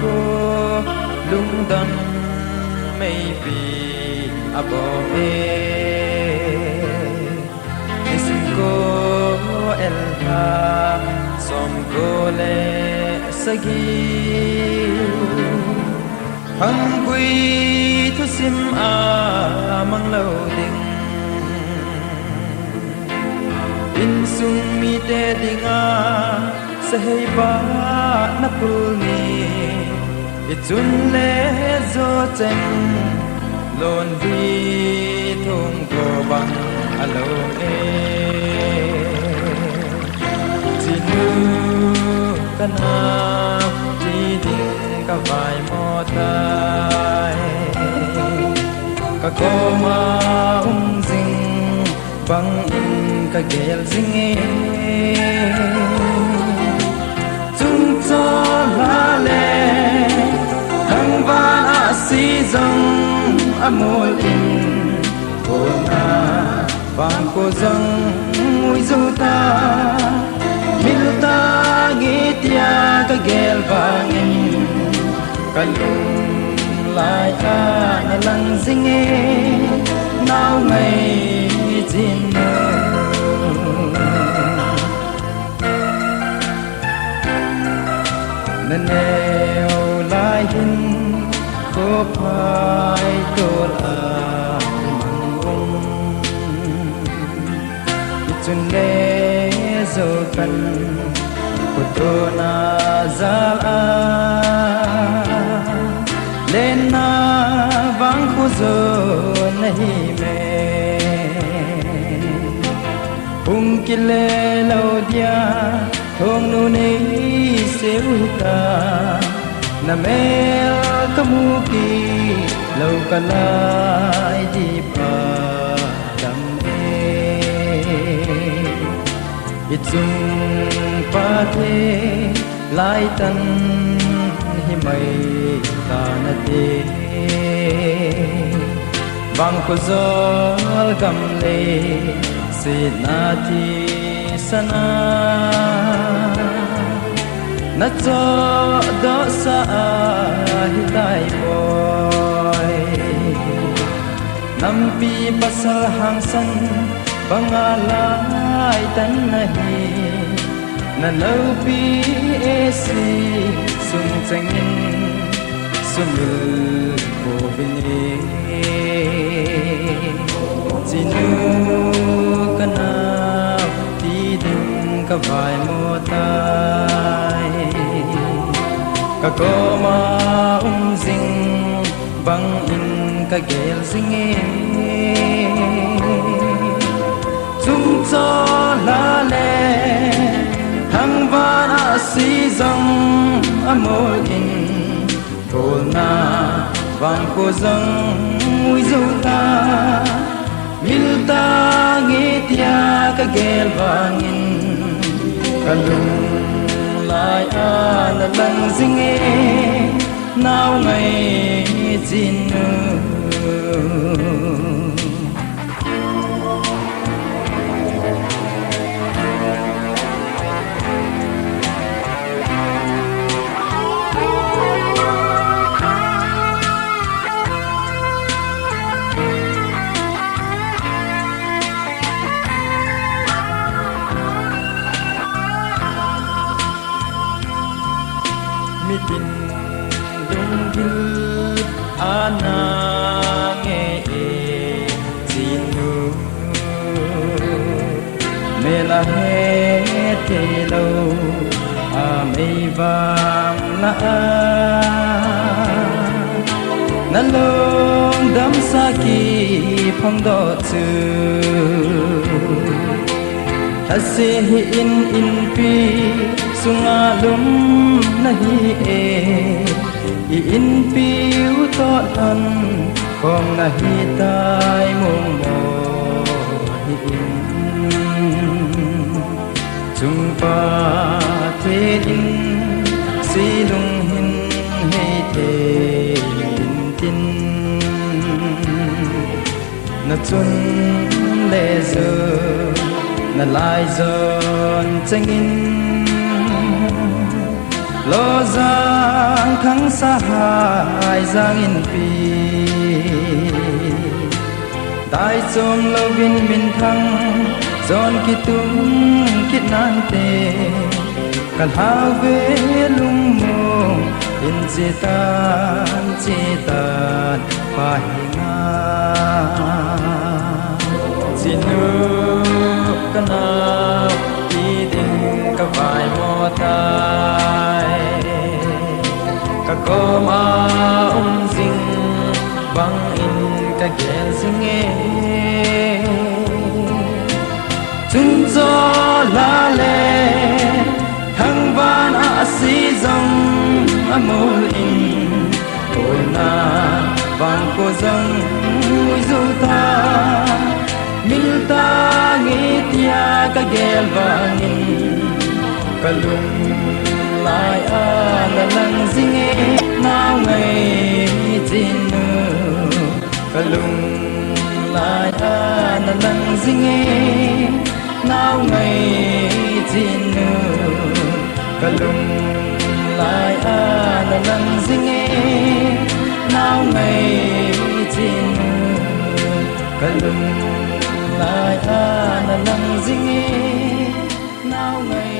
ko lung don may pi abo e isim ko el ha som ko le sagi hang quy thu sim a mang lâu ding in sung mi te ding a sa hei ba na pul ni itun le zo chen lon vi thong ko bang alo e chinu kana ti ding ka vai mo tai ka ko ma zing bang in ka gel zing e chung cho la le hang va a si zong amol in ko na bang ko zong mui zu ta mil ta gitia ka gel bang in ka lung lai a na lang zing e nao ngày jin na neo lai hin ko phai tol a mang chun le zo kan ko to na zal a len na vang ko zo nahi me hung kile lo dia thong nu ni se uta na mel kamuki lo kalai di pa dam e itzung pa the lai tan hi mai ta na te bang ko zol gam le se na ti sana na cho do sa hi tai boy nam pi pasal hang san bangalai tan nahi na lo pi esi sung changin sumul ko bini chinu kana ti ding ka vai mo tai ka ko ma zing bang in ka gel zing e zum cho la le hang va na si zong amol in tol na vang ko zong mui zu ta mil ta nge tia ka gel bang in ka lung lai a na lang zing e nao ngày jin mi tin dung gil ana nge e jinu me la he te lo a me vam la na long dam sa ki phong do chu ta se in pi sunga lum nahi e in piu to an kom nahi tai mong mo hi in chung pa te in si lung hin he te in tin na chun le zo na lai zon changin lo zang ทั้งสหายจางอินปีได้จมลวินมินทั้งจอนคิดตุ้มคิดนานเตกันหาเวลุงโมอินจิตานปาหิงาจินุกันนาอีดิงกวายโมตายกะโกมาสิงบังอินกะเกลสิงเอจุนโซลาเลทั้งบ้านอาศีจงอมูลอินโอนาบางโกจงจุตามิลตางิตยากะเกลบางอินกะลุงลายอาละลังสิงเอนาไงจินูกะลุงลายอาละลังสิงเอnào ngày chín nữ cả lùng lại là lần dinh nghe nào ngày chín nữ cả lùng lại là lần dinh nghe nào ngày